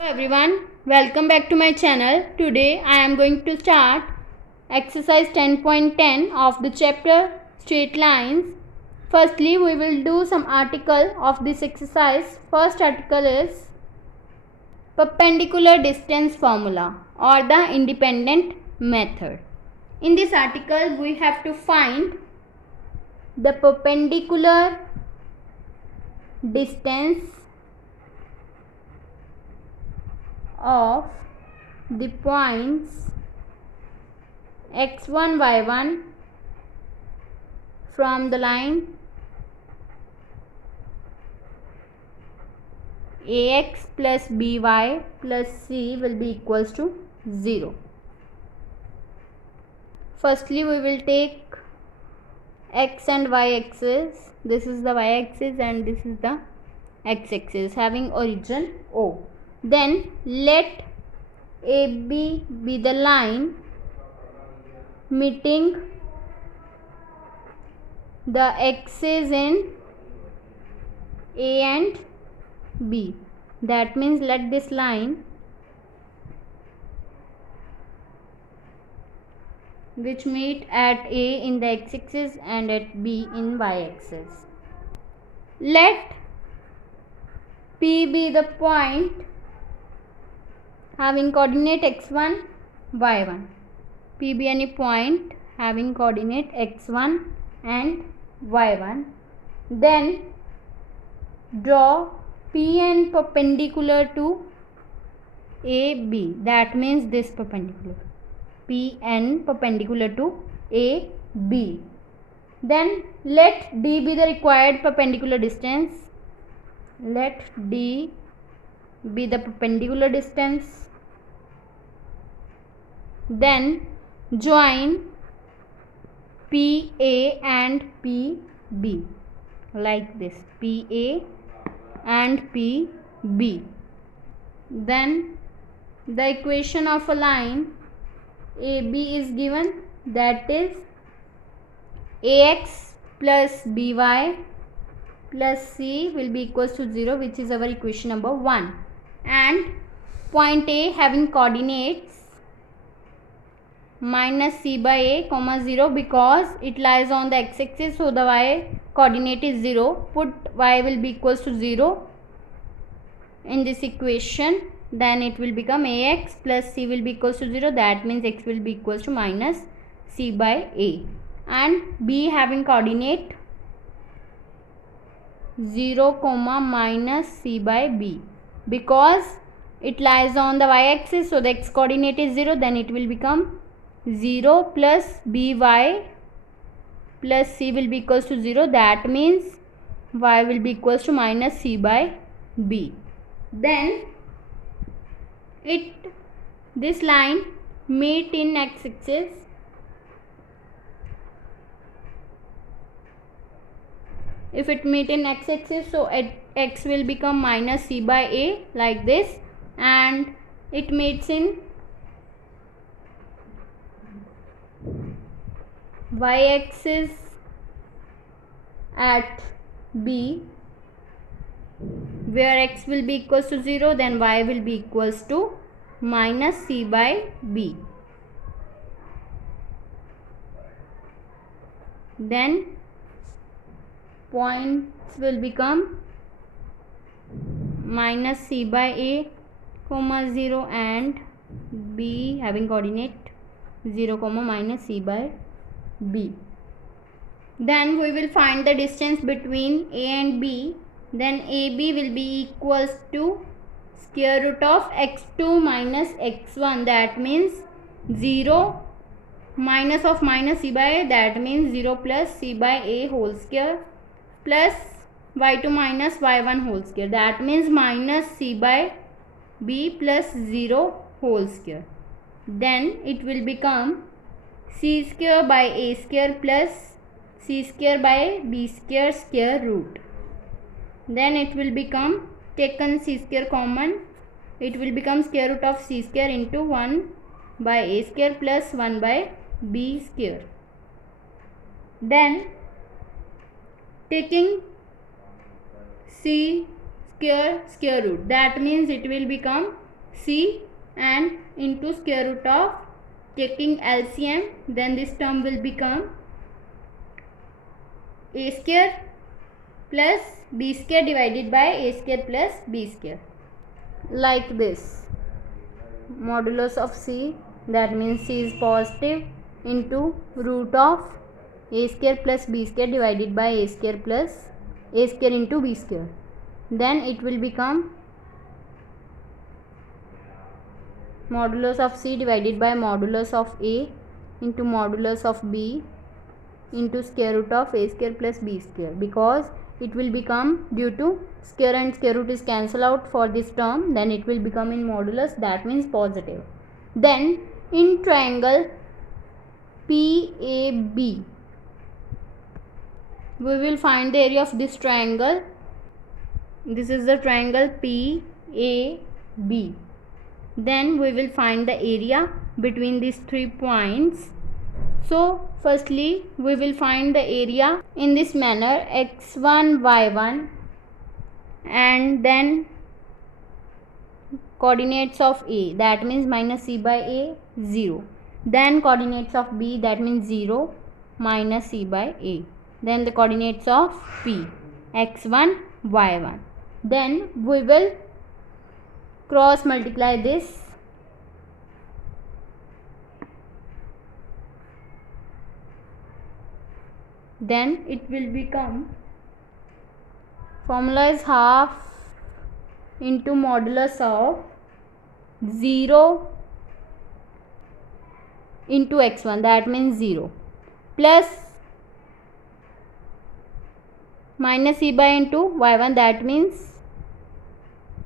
Hello everyone, welcome back to my channel. Today I am going to start exercise 10.10 of the chapter straight lines. Firstly, we will do some article of this exercise. First article is perpendicular distance formula or the independent method. In this article, we have to find the perpendicular distance of the points x1 y1 from the line ax plus by plus c will be equals to 0. Firstly, we will take x and y axis. This is the y axis and this is the x axis having origin O. Then let AB be the line meeting the axes in A and B. That means let this line which meet at A in the x-axis and at B in y-axis. Let P be the point having coordinate x1, y1. P be any point having coordinate x1 and y1. Then draw Pn perpendicular to AB. That means this perpendicular. Pn perpendicular to AB. Then let D be the required perpendicular distance. Let D be the perpendicular distance. Then join PA and PB like this, PA and PB. Then the equation of a line AB is given, that is AX plus BY plus C will be equals to 0, which is our equation number 1. And point A having coordinates minus C by A comma 0 because it lies on the x-axis, so the y coordinate is 0. Put y will be equals to 0 in this equation, then it will become AX plus C will be equals to 0. That means x will be equals to minus C by A. And B having coordinate 0 comma minus C by B because it lies on the y-axis, so the x coordinate is 0, then it will become 0 plus by plus c will be equals to 0. That means y will be equals to minus c by b. Then this line meet in x-axis. If it meet in x-axis, so x will become minus c by a like this, and it meets in y-axis at B where x will be equals to 0, then y will be equals to minus c by b. Then points will become minus c by a comma 0 and b having coordinate 0 comma minus c by b. Then we will find the distance between A and B. Then AB will be equals to square root of x2 minus x1. That means 0 minus of minus c by a, that means 0 plus c by a whole square plus y2 minus y1 whole square. That means minus c by b plus 0 whole square. Then it will become c square by a square plus c square by b square square root. Then it will become, taken c square common, it will become square root of c square into 1 by a square plus 1 by b square. Then taking c square square root, that means it will become c and into square root of, taking LCM, then this term will become a square plus b square divided by a square plus b square, like this. Modulus of c, that means c is positive, into root of a square plus b square divided by a square plus a square into b square. Then it will become modulus of c divided by modulus of a into modulus of b into square root of a square plus b square, because it will become, due to square and square root is cancel out for this term, then it will become in modulus, that means positive. Then in triangle PAB, we will find the area of this triangle. This is the triangle PAB. Then we will find the area between these 3 points. So firstly we will find the area in this manner: x1 y1 and then coordinates of a, that means minus c by a, 0. Then coordinates of b, that means 0 minus c by a. Then the coordinates of p, x1 y1. Then we will cross multiply this. Then it will become, formula is half into modulus of 0 into x1, that means 0, plus minus c by into y1, that means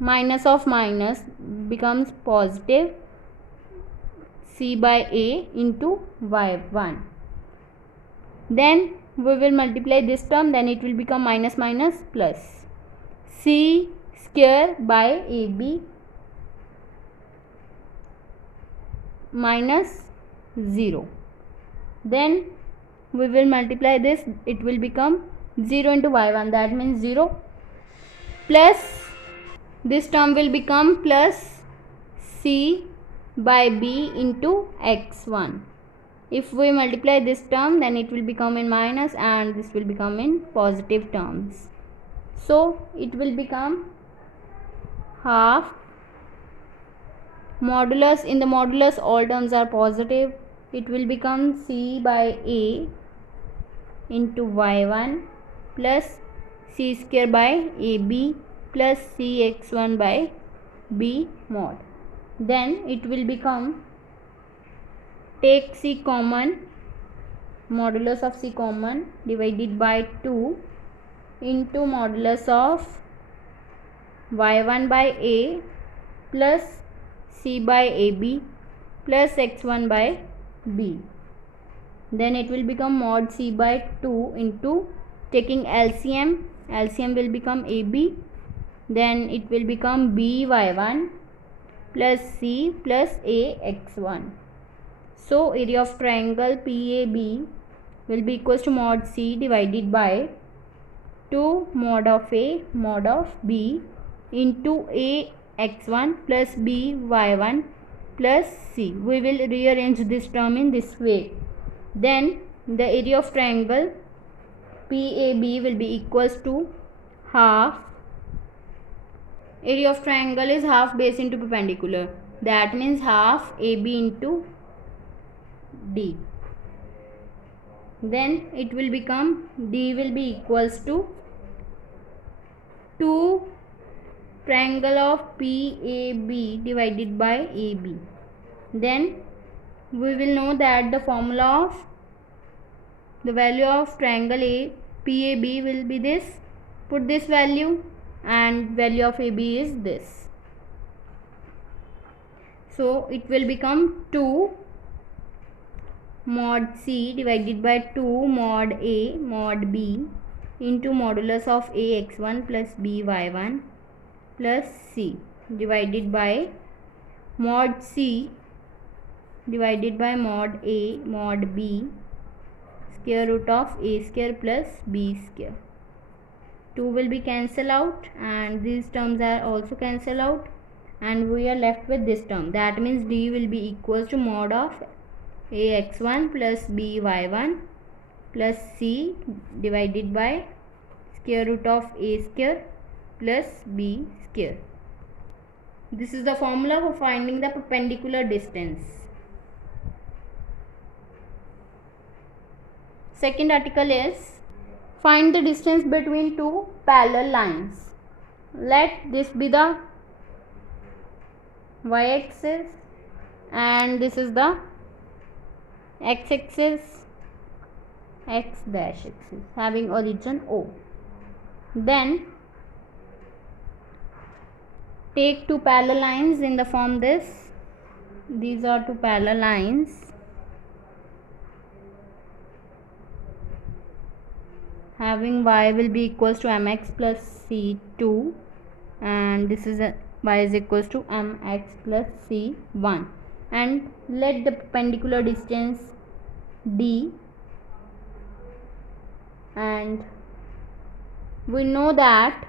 minus of minus becomes positive, c by a into y1. Then we will multiply this term, then it will become minus minus plus c square by ab minus 0. Then we will multiply this, it will become 0 into y1, that means 0, plus this term will become plus c by b into x1. If we multiply this term, then it will become in minus and this will become in positive terms. So it will become half modulus, in the modulus all terms are positive, it will become c by a into y1 plus c square by ab plus cx1 by b mod. Then it will become, take c common, modulus of c common, divided by 2 into modulus of y1 by a plus c by ab plus x1 by b. Then it will become mod c by 2 into, taking LCM, LCM will become ab, then it will become b y1 plus c plus a x1. So area of triangle PAB will be equals to mod c divided by 2 mod of a mod of b into a x1 plus b y1 plus c. We will rearrange this term in this way. Then the area of triangle PAB will be equals to half, area of triangle is half base into perpendicular, that means half AB into D. Then it will become, D will be equals to 2 triangle of PAB divided by AB. Then we will know that the formula of the value of triangle PAB will be this. Put this value and value of AB is this. So it will become 2 mod C divided by 2 mod A mod B into modulus of A x1 plus B y1 plus C divided by mod C divided by mod A mod B square root of A square plus B square. 2 will be cancelled out and these terms are also cancelled out. and we are left with this term. That means D will be equals to mod of ax1 plus by1 plus c divided by square root of a square plus b square. This is the formula for finding the perpendicular distance. Second article is find the distance between two parallel lines. Let this be the y-axis and this is the x-axis, x dash axis having origin O. Then take two parallel lines in the form this. These are two parallel lines having y will be equals to mx plus c2 and this is y is equals to mx plus c1, and let the perpendicular distance d, and we know that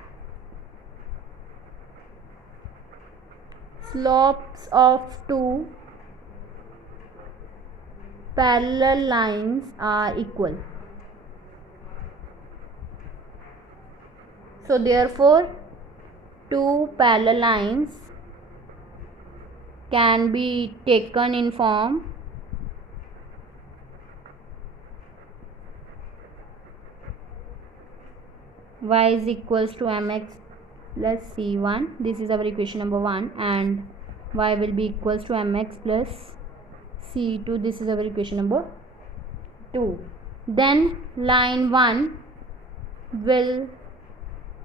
slopes of two parallel lines are equal. So therefore two parallel lines can be taken in form y is equals to mx plus c1, this is our equation number 1, and y will be equals to mx plus c2, this is our equation number 2. Then line 1 will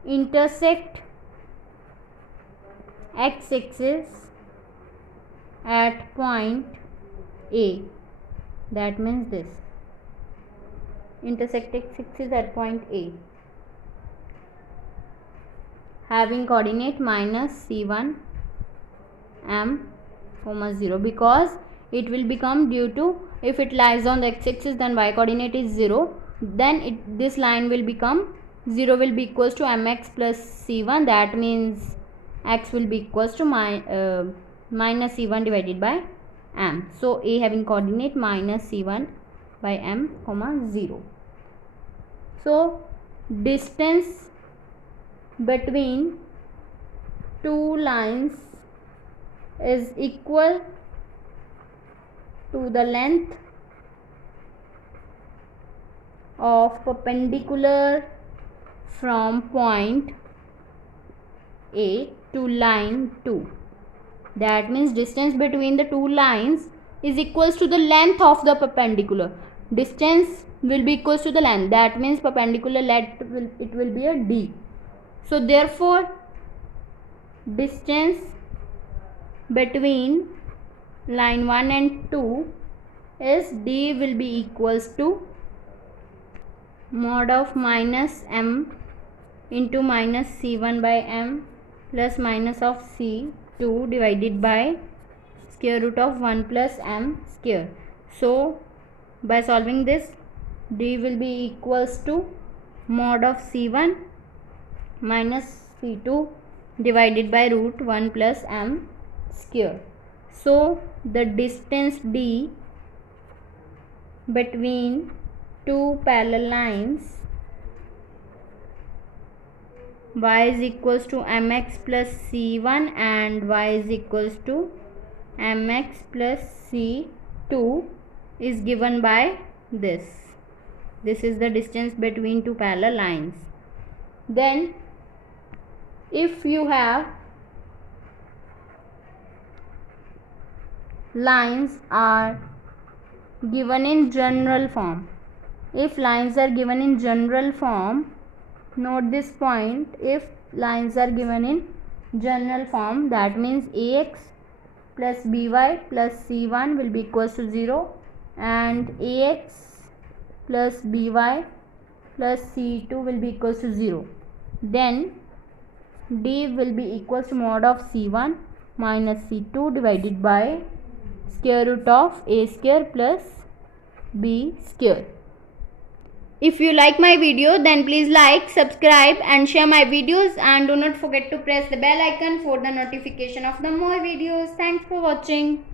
intersect x-axis at point A, that means this intersect x-axis at point A having coordinate minus c1 m comma 0, because it will become due to, if it lies on the x-axis then y coordinate is 0, then this line will become 0 will be equals to mx plus c1, that means x will be equals to minus c1 divided by m. So A having coordinate minus c1 by m comma 0. So distance between two lines is equal to the length of perpendicular from point A to line 2. That means distance between the two lines is equals to the length of the perpendicular. Distance will be equals to the length, that means perpendicular length it will be a d. So therefore distance between line 1 and 2 is d will be equals to mod of minus m into minus c1 by m plus minus of c2 divided by square root of 1 plus m square. So by solving this, d will be equals to mod of c1 minus c2 divided by root 1 plus m square. So the distance d between two parallel lines y is equals to mx plus c1 and y is equals to mx plus c2 is given by this. This is the distance between two parallel lines. Then if you have lines are given in general form, if lines are given in general form, note this point, if lines are given in general form, that means ax plus by plus c1 will be equals to 0 and ax plus by plus c2 will be equals to 0, then d will be equals to mod of c1 minus c2 divided by square root of a square plus b square. If you like my video, then please like, subscribe and share my videos, and do not forget to press the bell icon for the notification of the more videos. Thanks for watching.